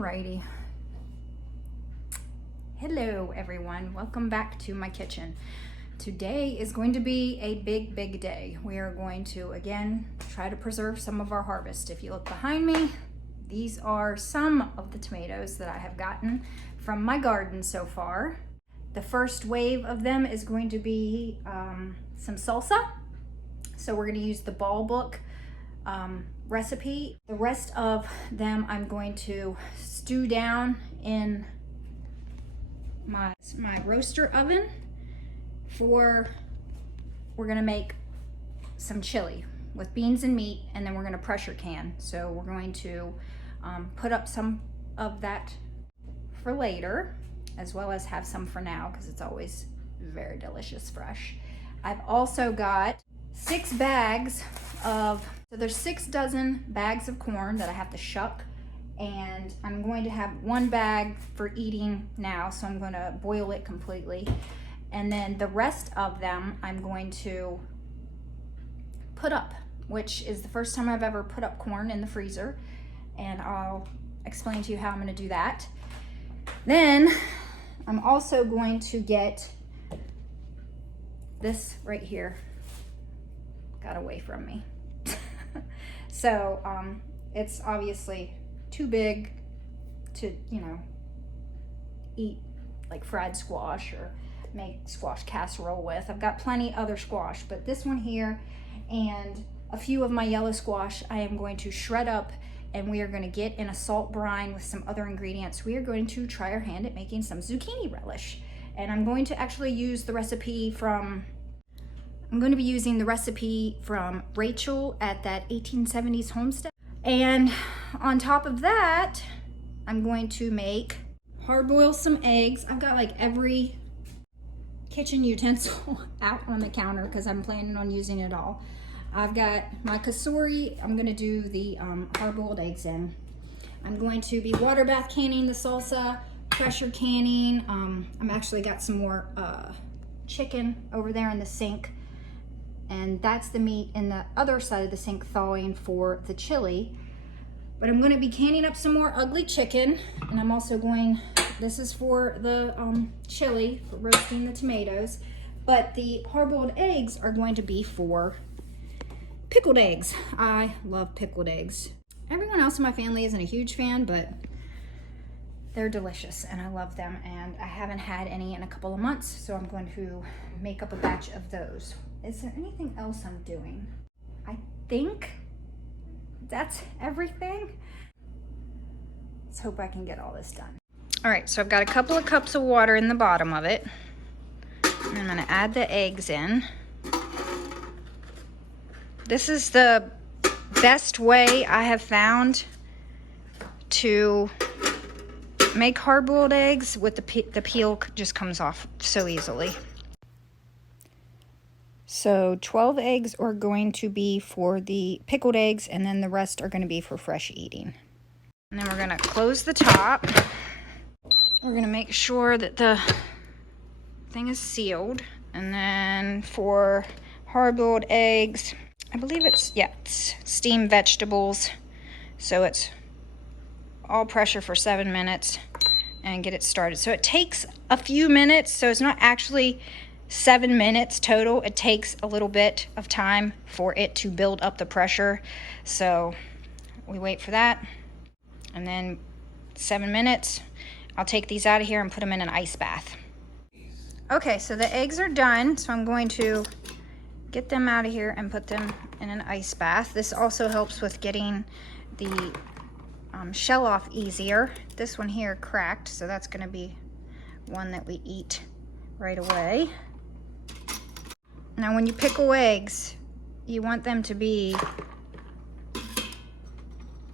Alrighty. Hello everyone, welcome back to my kitchen. Today is going to be a big day. We are going to again try to preserve some of our harvest. If you look behind me, these are some of the tomatoes that I have gotten from my garden so far. The first wave of them is going to be some salsa. So we're going to use the Ball Book recipe. The rest of them I'm going to stew down in my roaster oven we're gonna make some chili with beans and meat, and then we're gonna pressure can. So we're going to put up some of that for later, as well as have some for now, because it's always very delicious fresh. I've also got 6 bags of, so there's 6 dozen bags of corn that I have to shuck, and I'm going to have 1 bag for eating now, so I'm going to boil it completely. And then the rest of them I'm going to put up, which is the first time I've ever put up corn in the freezer, and I'll explain to you how I'm going to do that. Then I'm also going to get this right here. Got away from me. So it's obviously too big to, you know, eat like fried squash or make squash casserole with. I've got plenty other squash, but this one here and a few of my yellow squash I am going to shred up, and we are going to get in a salt brine with some other ingredients. We are going to try our hand at making some zucchini relish, and I'm going to actually use the recipe from, I'm going to be using the recipe from Rachael at that 1870s homestead. And on top of that, I'm going to hard boil some eggs. I've got like every kitchen utensil out on the counter because I'm planning on using it all. I've got my kasuri. I'm going to do the hard boiled eggs in. I'm going to be water bath canning the salsa, pressure canning. I'm actually got some more chicken over there in the sink, and that's the meat in the other side of the sink thawing for the chili. But I'm going to be canning up some more ugly chicken, and I'm also going, this is for the chili, for roasting the tomatoes, but the hard-boiled eggs are going to be for pickled eggs. I love pickled eggs. Everyone else in my family isn't a huge fan, but they're delicious and I love them, and I haven't had any in a couple of months, so I'm going to make up a batch of those. Is there anything else I'm doing? I think that's everything. Let's hope I can get all this done. All right, so I've got a couple of cups of water in the bottom of it. And I'm gonna add the eggs in. This is the best way I have found to make hard-boiled eggs with the peel just comes off so easily. So 12 eggs are going to be for the pickled eggs, and then the rest are going to be for fresh eating. And then we're going to close the top. We're going to make sure that the thing is sealed. And then for hard-boiled eggs, I believe it's steamed vegetables. So it's all pressure for 7 minutes and get it started. So it takes a few minutes, so it's not actually 7 minutes total. It takes a little bit of time for it to build up the pressure. So we wait for that, and then 7 minutes, I'll take these out of here and put them in an ice bath. Okay, so the eggs are done, so I'm going to get them out of here and put them in an ice bath. This also helps with getting the shell off easier. This one here cracked, so that's going to be one that we eat right away. Now when you pickle eggs, you want them to be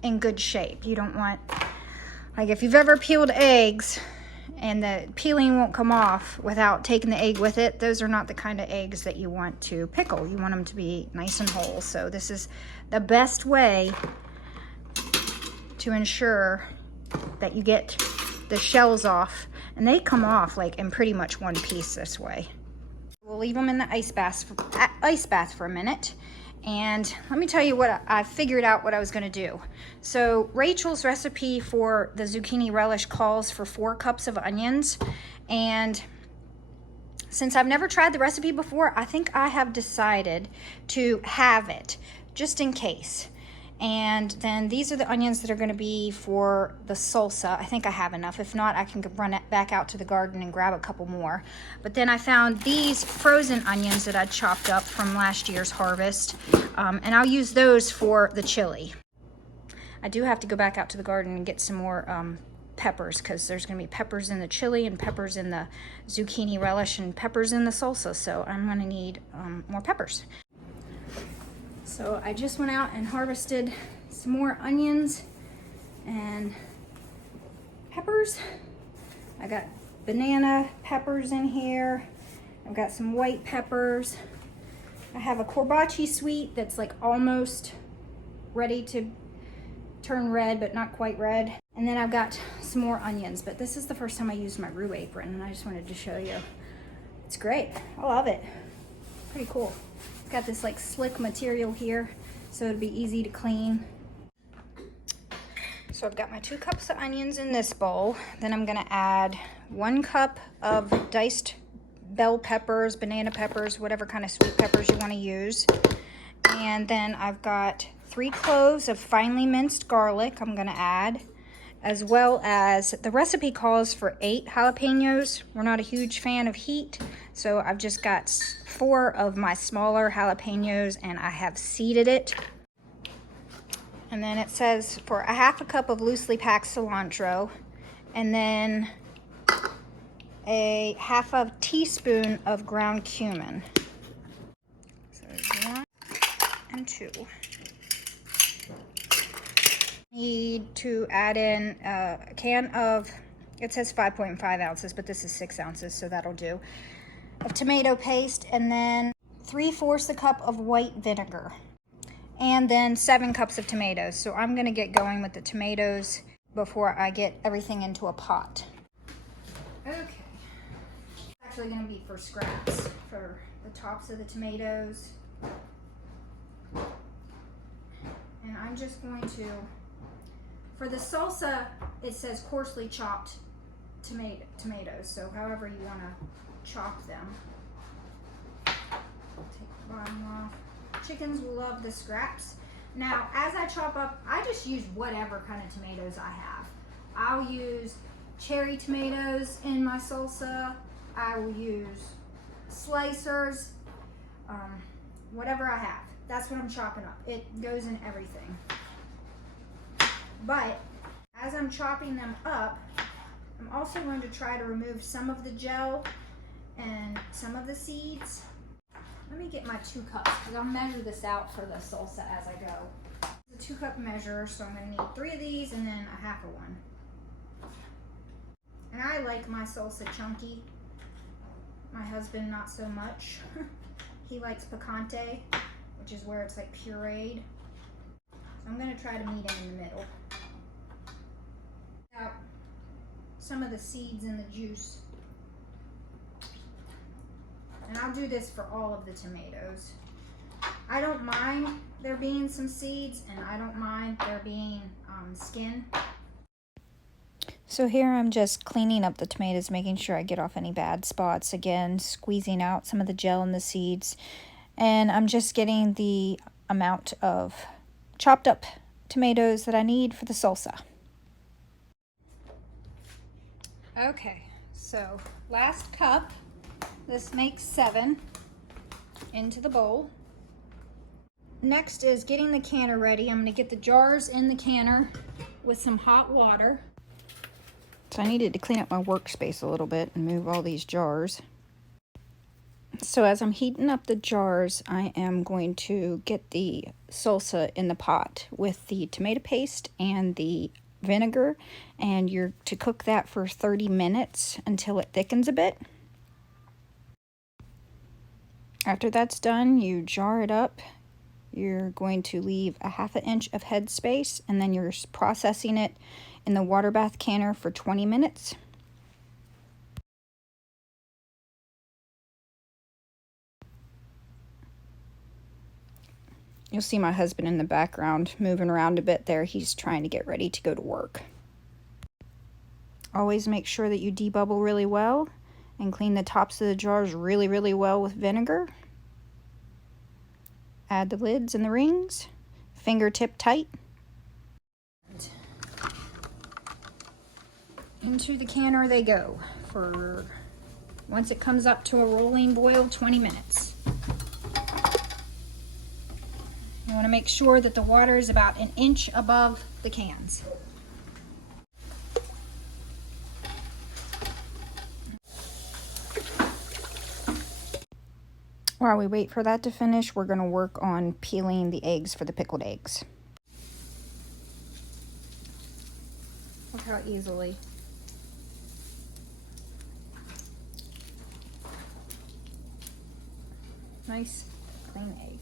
in good shape. You don't want, like if you've ever peeled eggs and the peeling won't come off without taking the egg with it, those are not the kind of eggs that you want to pickle. You want them to be nice and whole. So this is the best way to ensure that you get the shells off, and they come off like in pretty much one piece this way. We'll leave them in the ice bath for a minute, And let me tell you what I figured out what I was gonna do. So Rachel's recipe for the zucchini relish calls for 4 cups of onions. And since I've never tried the recipe before, I think I have decided to have it just in case. And then these are the onions that are going to be for the salsa. I think I have enough. If not, I can run it back out to the garden and grab a couple more. But then I found these frozen onions that I chopped up from last year's harvest. And I'll use those for the chili. I do have to go back out to the garden and get some more peppers, because there's going to be peppers in the chili and peppers in the zucchini relish and peppers in the salsa. So I'm going to need more peppers. So I just went out and harvested some more onions and peppers. I got banana peppers in here. I've got some white peppers. I have a corbachi sweet that's like almost ready to turn red, but not quite red. And then I've got some more onions, but this is the first time I used my roux apron, and I just wanted to show you. It's great. I love it. Pretty cool. It's got this like slick material here, so it'd be easy to clean. So I've got my 2 cups of onions in this bowl. Then I'm gonna add 1 cup of diced bell peppers, banana peppers, whatever kind of sweet peppers you wanna use. And then I've got 3 cloves of finely minced garlic I'm gonna add, as well as the recipe calls for 8 jalapenos. We're not a huge fan of heat, so I've just got 4 of my smaller jalapenos and I have seeded it. And then it says for a 1/2 cup of loosely packed cilantro, and then a 1/2 teaspoon of ground cumin. So there's 1 and 2. Need to add in a can of, it says 5.5 ounces, but this is 6 ounces, so that'll do, of tomato paste, and then 3/4 a cup of white vinegar, and then 7 cups of tomatoes. So I'm gonna get going with the tomatoes before I get everything into a pot. Okay, it's actually gonna be for scraps for the tops of the tomatoes. And I'm just going to, for the salsa, it says coarsely chopped tomatoes, so however you want to chop them. Take the bottom off. Chickens will love the scraps. Now, as I chop up, I just use whatever kind of tomatoes I have. I'll use cherry tomatoes in my salsa. I will use slicers, whatever I have. That's what I'm chopping up. It goes in everything. But as I'm chopping them up, I'm also going to try to remove some of the gel and some of the seeds. Let me get my 2 cups, because I'll measure this out for the salsa as I go. It's a 2-cup measure, so I'm going to need 3 of these and then a 1/2 of one. And I like my salsa chunky. My husband, not so much. He likes picante, which is where it's like pureed. So I'm going to try to meet him in the middle. Out some of the seeds and the juice. And I'll do this for all of the tomatoes. I don't mind there being some seeds, and I don't mind there being skin. So here I'm just cleaning up the tomatoes, making sure I get off any bad spots. Again, squeezing out some of the gel and the seeds. And I'm just getting the amount of chopped up tomatoes that I need for the salsa. Okay, so last cup. This makes 7 into the bowl. Next is getting the canner ready. I'm going to get the jars in the canner with some hot water. So I needed to clean up my workspace a little bit and move all these jars. So as I'm heating up the jars, I am going to get the salsa in the pot with the tomato paste and the vinegar, and you're to cook that for 30 minutes until it thickens a bit. After that's done, you jar it up. You're going to leave a 1/2 inch of head space, and then you're processing it in the water bath canner for 20 minutes. You'll see my husband in the background moving around a bit there. He's trying to get ready to go to work. Always make sure that you debubble really well and clean the tops of the jars really, really well with vinegar. Add the lids and the rings, fingertip tight. Into the canner they go for, once it comes up to a rolling boil, 20 minutes. You want to make sure that the water is about an inch above the cans. While we wait for that to finish, we're going to work on peeling the eggs for the pickled eggs. Look how easily. Nice, clean egg.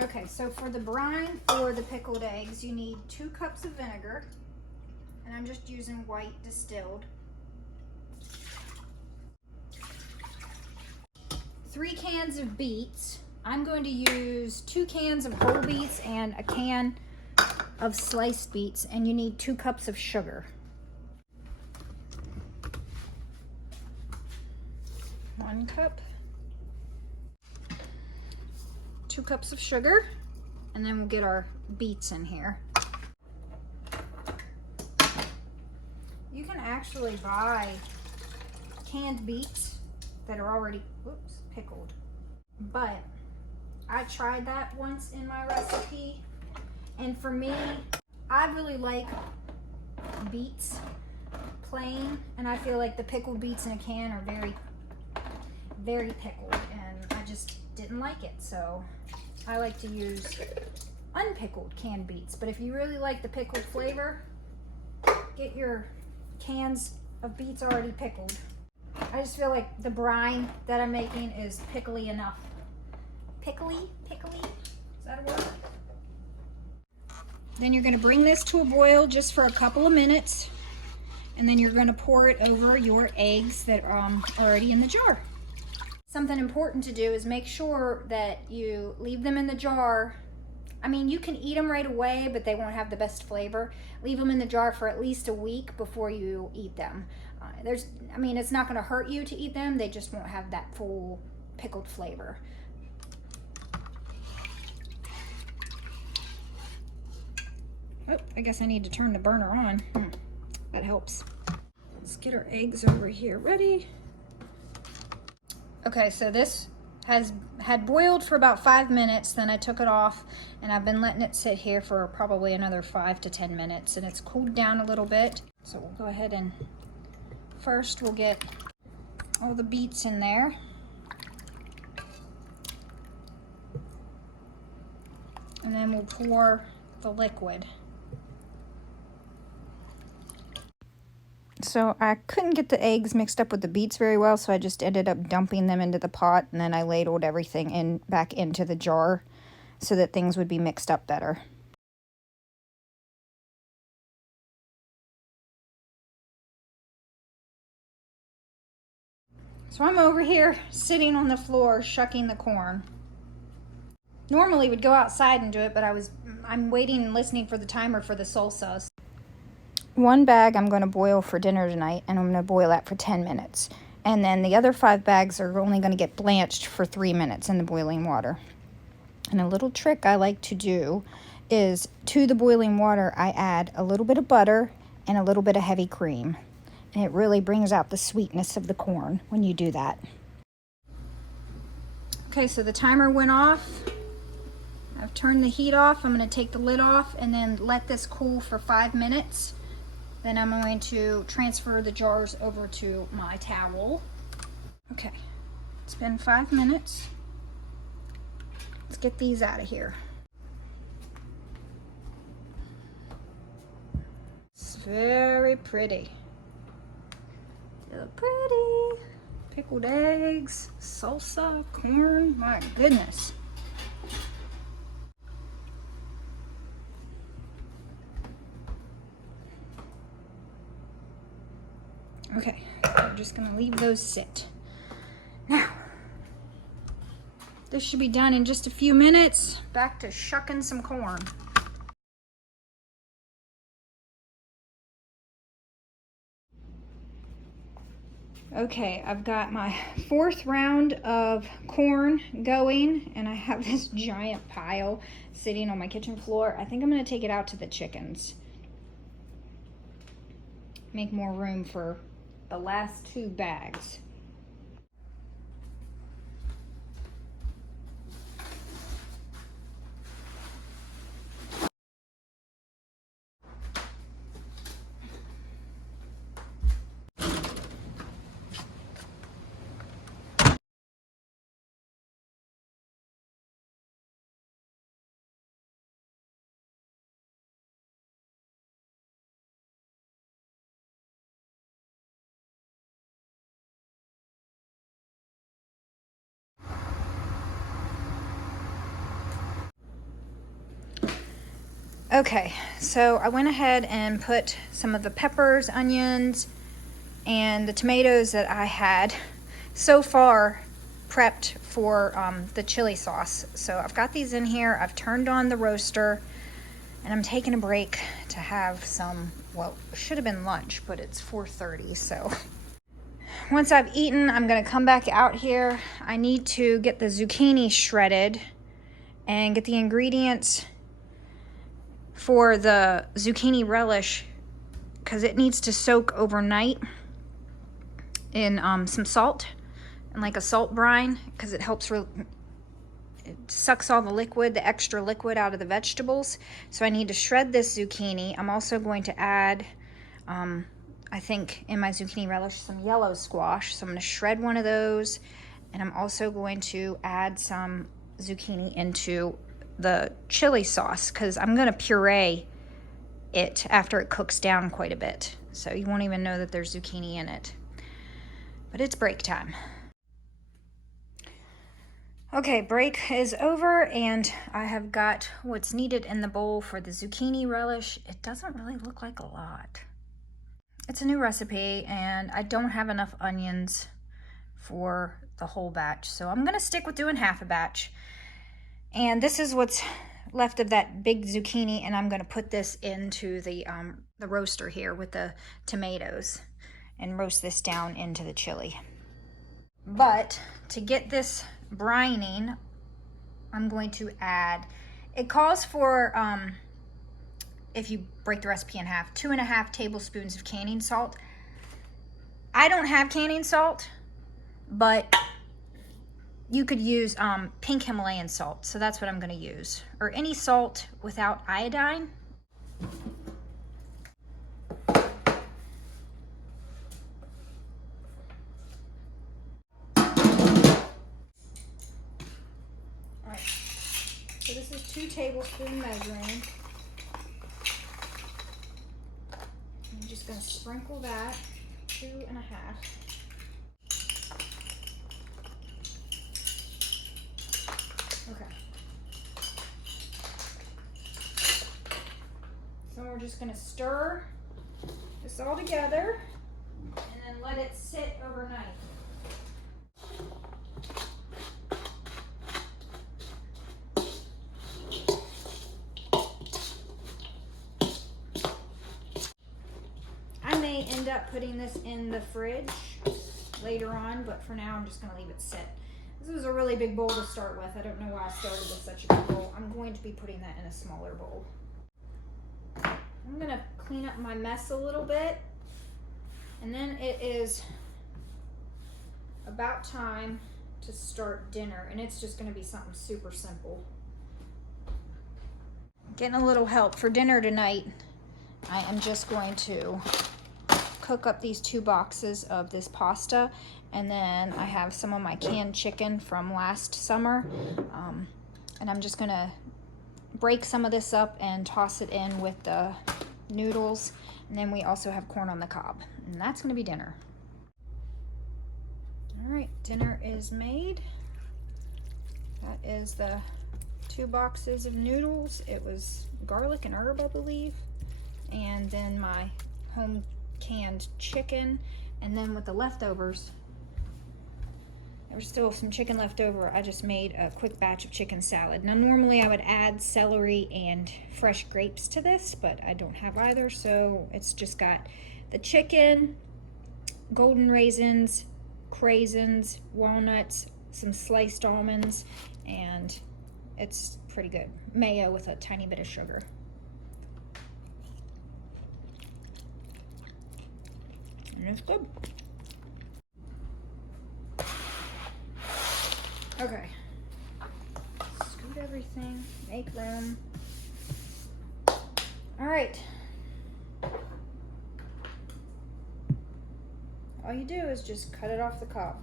Okay, so for the brine for the pickled eggs, you need 2 cups of vinegar, and I'm just using white distilled. 3 cans of beets. I'm going to use 2 cans of whole beets and a can of sliced beets, and you need 2 cups of sugar. 1 cup. 2 cups of sugar, and then we'll get our beets in here. You can actually buy canned beets that are already pickled, but I tried that once in my recipe, and for me, I really like beets plain, and I feel like the pickled beets in a can are very, very pickled, and I just didn't like it, so I like to use unpickled canned beets. But if you really like the pickled flavor, get your cans of beets already pickled. I just feel like the brine that I'm making is pickly enough. Pickly? Is that a word? Then you're going to bring this to a boil just for a couple of minutes, and then you're going to pour it over your eggs that are already in the jar. Something important to do is make sure that you leave them in the jar. I mean, you can eat them right away, but they won't have the best flavor. Leave them in the jar for at least a week before you eat them. It's not going to hurt you to eat them. They just won't have that full pickled flavor. Oh, I guess I need to turn the burner on. That helps. Let's get our eggs over here ready. Okay, so this had boiled for about 5 minutes, then I took it off, and I've been letting it sit here for probably another 5 to 10 minutes, and it's cooled down a little bit. So we'll go ahead and first we'll get all the beets in there. And then we'll pour the liquid. So I couldn't get the eggs mixed up with the beets very well, so I just ended up dumping them into the pot, and then I ladled everything back into the jar so that things would be mixed up better. So I'm over here sitting on the floor shucking the corn. Normally would go outside and do it, but I'm waiting and listening for the timer for the salsa. 1 bag I'm going to boil for dinner tonight, and I'm going to boil that for 10 minutes. And then the other 5 bags are only going to get blanched for 3 minutes in the boiling water. And a little trick I like to do is to the boiling water, I add a little bit of butter and a little bit of heavy cream. And it really brings out the sweetness of the corn when you do that. Okay, so the timer went off. I've turned the heat off. I'm going to take the lid off and then let this cool for 5 minutes. Then I'm going to transfer the jars over to my towel. Okay, it's been 5 minutes. Let's get these out of here. It's very pretty. So pretty. Pickled eggs, salsa, corn, my goodness. Okay, I'm just gonna leave those sit. Now, this should be done in just a few minutes. Back to shucking some corn. Okay, I've got my 4th round of corn going, and I have this giant pile sitting on my kitchen floor. I think I'm gonna take it out to the chickens. Make more room for the last 2 bags. Okay, so I went ahead and put some of the peppers, onions, and the tomatoes that I had so far prepped for the chili sauce. So I've got these in here. I've turned on the roaster, and I'm taking a break to have some, well, it should have been lunch, but it's 4:30, so. Once I've eaten, I'm gonna come back out here. I need to get the zucchini shredded and get the ingredients for the zucchini relish, because it needs to soak overnight in some salt and like a salt brine, because it helps it sucks all the liquid, the extra liquid out of the vegetables. So I need to shred this zucchini. I'm also going to add I think in my zucchini relish some yellow squash, so I'm going to shred one of those, and I'm also going to add some zucchini into the chili sauce, because I'm going to puree it after it cooks down quite a bit, so you won't even know that there's zucchini in it. But it's break time. Okay, break is over, and I have got what's needed in the bowl for the zucchini relish. It doesn't really look like a lot. It's a new recipe, and I don't have enough onions for the whole batch, so I'm gonna stick with doing half a batch. And this is what's left of that big zucchini, and I'm gonna put this into the roaster here with the tomatoes and roast this down into the chili. But to get this brining, I'm going to add, it calls for, if you break the recipe in half, 2.5 tablespoons of canning salt. I don't have canning salt, but you could use pink Himalayan salt, so that's what I'm gonna use, or any salt without iodine. All right, so this is 2 tablespoon measuring. I'm just gonna sprinkle that, 2.5. Okay. So we're just gonna stir this all together and then let it sit overnight. I may end up putting this in the fridge later on, but for now I'm just gonna leave it sit. This was a really big bowl to start with. I don't know why I started with such a big bowl. I'm going to be putting that in a smaller bowl. I'm gonna clean up my mess a little bit, and then it is about time to start dinner, and it's just gonna be something super simple. Getting a little help for dinner tonight. I am just going to cook up these 2 boxes of this pasta, and then I have some of my canned chicken from last summer, and I'm just gonna break some of this up and toss it in with the noodles, and then we also have corn on the cob, and that's gonna be dinner. All right, dinner is made. That is the 2 boxes of noodles. It was garlic and herb, I believe. And then my home canned chicken. And then with the leftovers, there was still some chicken left over. I just made a quick batch of chicken salad. Now normally I would add celery and fresh grapes to this, but I don't have either. So it's just got the chicken, golden raisins, craisins, walnuts, some sliced almonds, and it's pretty good. Mayo with a tiny bit of sugar. And it's good. Okay. Scoot everything, make room. All right. All you do is just cut it off the cob.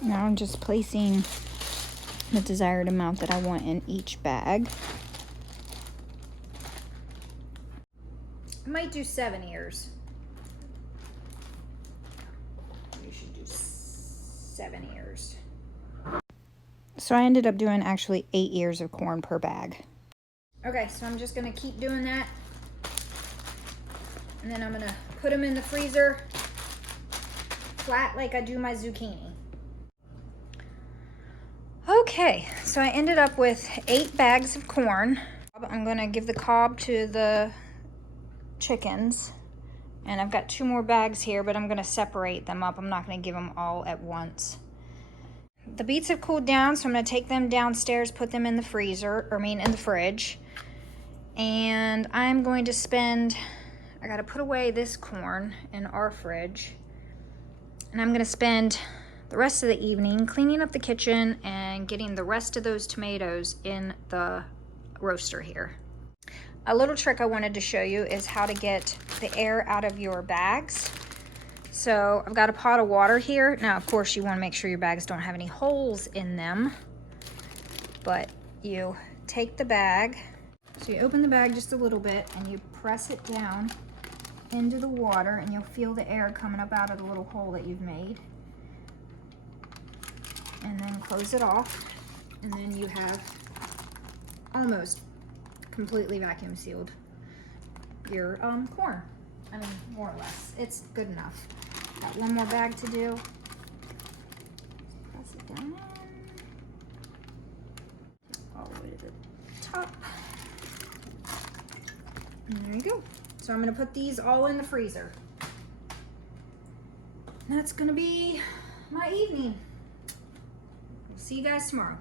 Now I'm just placing the desired amount that I want in each bag. I might do 7 ears. We should do 7 ears. So I ended up doing actually 8 ears of corn per bag. Okay, so I'm just gonna keep doing that. And then I'm gonna put them in the freezer flat like I do my zucchini. Okay, so I ended up with 8 bags of corn. I'm gonna give the cob to the chickens. And I've got 2 more bags here, but I'm gonna separate them up. I'm not gonna give them all at once. The beets have cooled down, so I'm gonna take them downstairs, put them in the freezer, in the fridge. And I'm going to I gotta put away this corn in our fridge. And I'm gonna spend the rest of the evening cleaning up the kitchen and getting the rest of those tomatoes in the roaster here. A little trick I wanted to show you is how to get the air out of your bags. So I've got a pot of water here. Now, of course, you want to make sure your bags don't have any holes in them. But you take the bag. So you open the bag just a little bit and you press it down into the water and you'll feel the air coming up out of the little hole that you've made. And then close it off. And then you have almost completely vacuum sealed your corn. I mean, more or less. It's good enough. Got 1 more bag to do. Press it down all the way to the top. And there you go. So I'm gonna put these all in the freezer. And that's gonna be my evening. See you guys tomorrow.